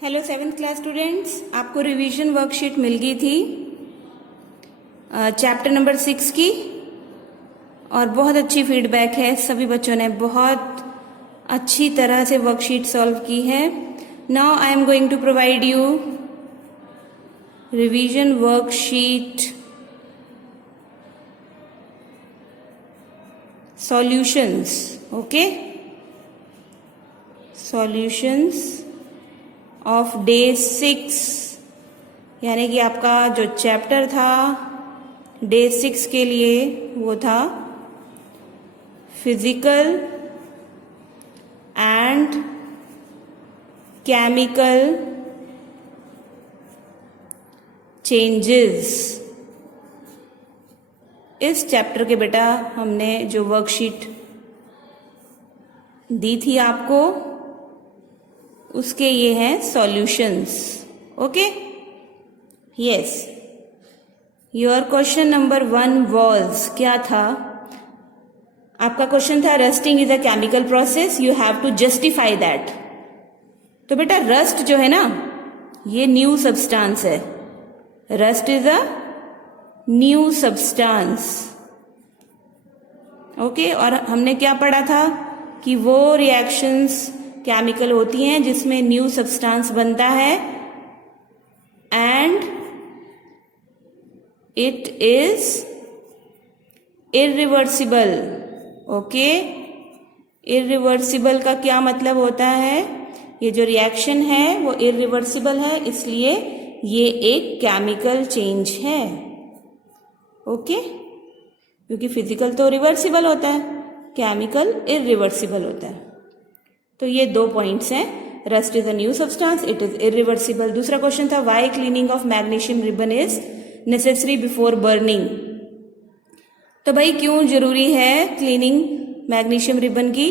Hello 7th class students, आपको revision worksheet मिल गई थी चैप्टर नंबर 6 की और बहुत अच्छी फीडबैक है। सभी बच्चों ने बहुत अच्छी तरह से वर्कशीट सॉल्व की है। Now I am going to provide you revision worksheet solutions. Okay, solutions of day 6, यानी कि आपका जो चैप्टर था डे 6 के लिए वो था फिजिकल एंड केमिकल चेंजेस। इस चैप्टर के बेटा हमने जो वर्कशीट दी थी आपको उसके ये हैं solutions. Okay, yes, your question number 1 was, क्या था आपका क्वेश्चन था rusting is a chemical process, you have to justify that. तो बेटा रस्ट जो है ना ये न्यू सब्सटेंस है, rust is a new substance. Okay, और हमने क्या पढ़ा था कि वो रिएक्शंस केमिकल होती हैं जिसमें न्यू सब्सटेंस बनता है and it is irreversible. Okay, irreversible का क्या मतलब होता है? ये जो रिएक्शन है वो इरिवर्सिबल है, इसलिए ये एक केमिकल चेंज है। ओके, क्योंकि फिजिकल तो रिवर्सिबल होता है, केमिकल इरिवर्सिबल होता है। तो ये 2 पॉइंट्स हैं। Rust is a new substance, it is irreversible. दूसरा क्वेश्चन था why cleaning of magnesium ribbon is necessary before burning. तो भाई क्यों जरूरी है क्लीनिंग मैग्नीशियम रिबन की?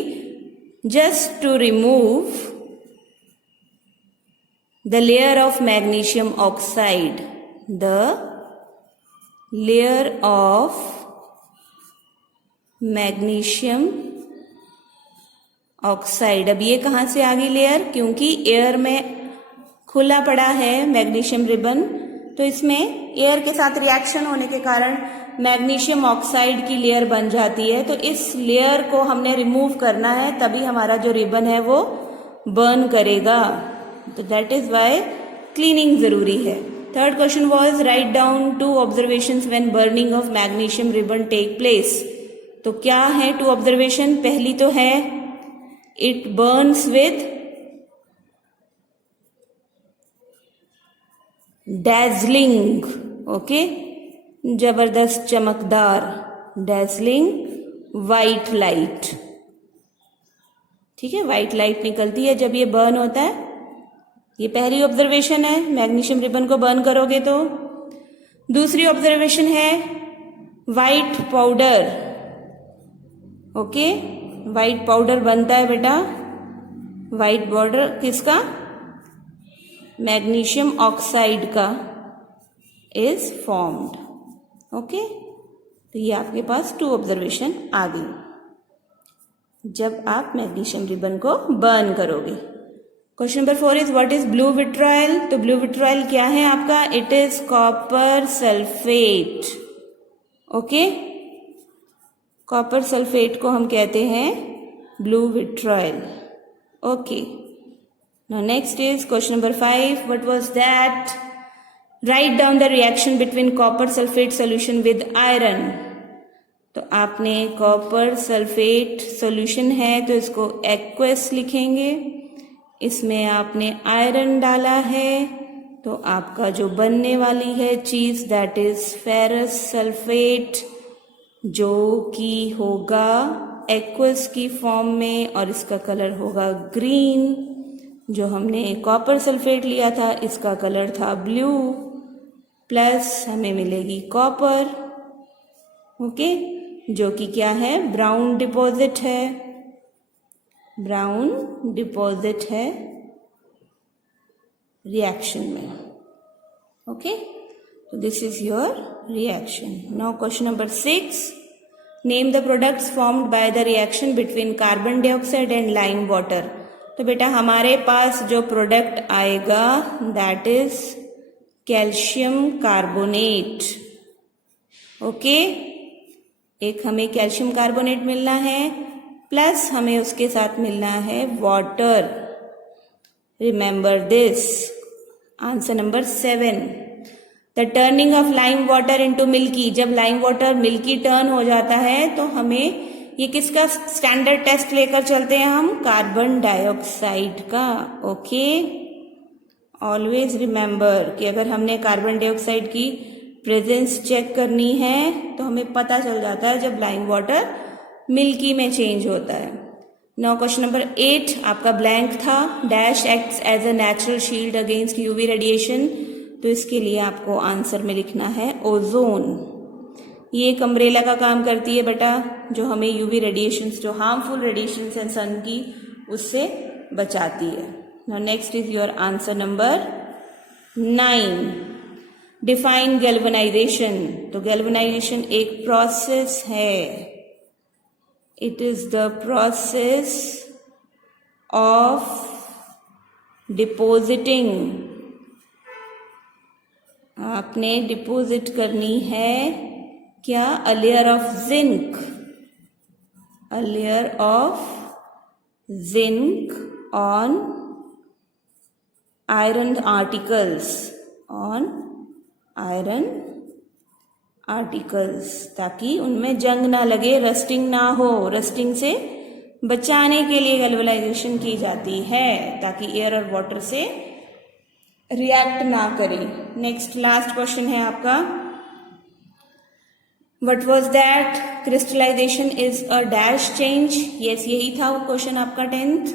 Just to remove the layer of magnesium oxide, the layer of magnesium oxide. अब ये कहाँ से आ गई लेयर? क्योंकि एयर में खुला पड़ा है मैग्नीशियम रिबन, तो इसमें एयर के साथ रिएक्शन होने के कारण मैग्नीशियम ऑक्साइड की लेयर बन जाती है। तो इस लेयर को हमने रिमूव करना है, तभी हमारा जो रिबन है वो बर्न करेगा। तो दैट इज व्हाई क्लीनिंग जरूरी है। Third question was write down 2 observations when burning of magnesium ribbon take place. तो क्या है 2 ऑब्जर्वेशन? पहली तो है it burns with dazzling, okay, जबरदस्त चमकदार, dazzling white light। ठीक है, व्हाइट लाइट निकलती है जब ये बर्न होता है। ये पहली ऑब्जर्वेशन है, मैग्नीशियम रिबन को बर्न करोगे तो। दूसरी ऑब्जर्वेशन है white powder. Okay, white powder बनता है बेटा, व्हाइट पाउडर किसका? मैग्नीशियम ऑक्साइड का इज फॉर्म्ड। ओके, तो ये आपके पास 2 ऑब्जर्वेशन आ गई जब आप मैग्नीशियम रिबन को बर्न करोगे। Question number 4 is what is blue vitriol. तो ब्लू विट्रायल क्या है आपका? It is copper sulphate. Okay, copper sulphate को हम कहते हैं blue vitriol. Okay, now next is question number 5, what was that? Right down the reaction between copper sulphate solution with iron. तो आपने कॉपर सल्फेट सोल्यूशन है तो इसको aqueous लिखेंगे, इसमें आपने आयरन डाला है तो आपका जो बनने वाली है चीज दैट इज फेरस सल्फेट, जो कि होगा एक्वस की फॉर्म में और इसका कलर होगा ग्रीन। जो हमने कॉपर सल्फेट लिया था इसका कलर था ब्लू, प्लस हमें मिलेगी कॉपर। ओके, जो कि क्या है? ब्राउन डिपॉजिट है, ब्राउन डिपॉजिट है रिएक्शन में। Okay, so this is your reaction. Now question number 6, name the products formed by the reaction between carbon dioxide and lime water. तो बेटा हमारे पास जो प्रोडक्ट आएगा that is calcium carbonate. Okay, एक हमें calcium carbonate मिलना है प्लस हमें उसके साथ मिलना है water. Remember this. Answer number 7, the turning of lime water into milky. जब लाइम वाटर मिल्की टर्न हो जाता है तो हमें ये किसका स्टैंडर्ड टेस्ट लेकर चलते हैं हम? कार्बन डाइऑक्साइड का। ओके, ऑलवेज रिमेंबर कि अगर हमने कार्बन डाइऑक्साइड की प्रेजेंस चेक करनी है तो हमें पता चल जाता है जब लाइम वाटर मिल्की में चेंज होता है। नाउ क्वेश्चन नंबर 8 आपका ब्लैंक था। Dash acts as a natural shield against UV radiation. तो इसके लिए आपको आंसर में लिखना है ओजोन। ये एक अम्ब्रेला का काम करती है बेटा, जो हमें यूवी रेडिएशंस, जो हार्मफुल रेडिएशंस हैं सन की, उससे बचाती है। Now next is your answer number 9। Define galvanisation. तो गैल्वेनाइजेशन एक प्रोसेस है। It is the process of depositing. आपने डिपोजिट करनी है क्या? A layer of zinc. A layer of zinc on iron articles, on iron articles, ताकि उनमें जंग ना लगे, रस्टिंग ना हो। रस्टिंग से बचाने के लिए गैल्वेनाइजेशन की जाती है, ताकि एयर और वाटर से रिएक्ट ना करें। नेक्स्ट लास्ट क्वेश्चन है आपका, what was that? Crystallization is a dash change. Yes, यही था वो क्वेश्चन आपका 10th।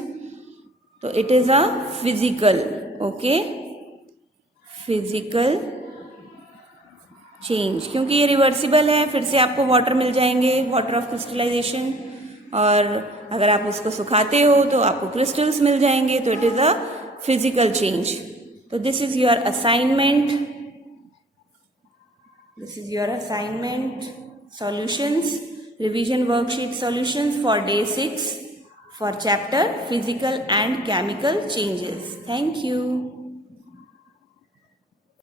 तो it is a physical, okay, physical change, क्योंकि ये रिवर्सिबल है। फिर से आपको वाटर मिल जाएंगे, वाटर ऑफ क्रिस्टलाइजेशन, और अगर आप उसको सुखाते हो तो आपको क्रिस्टल्स मिल जाएंगे। तो it is a physical change. तो this is your assignment. This is your assignment solutions, revision worksheet solutions for day 6 for chapter physical and chemical changes. Thank you.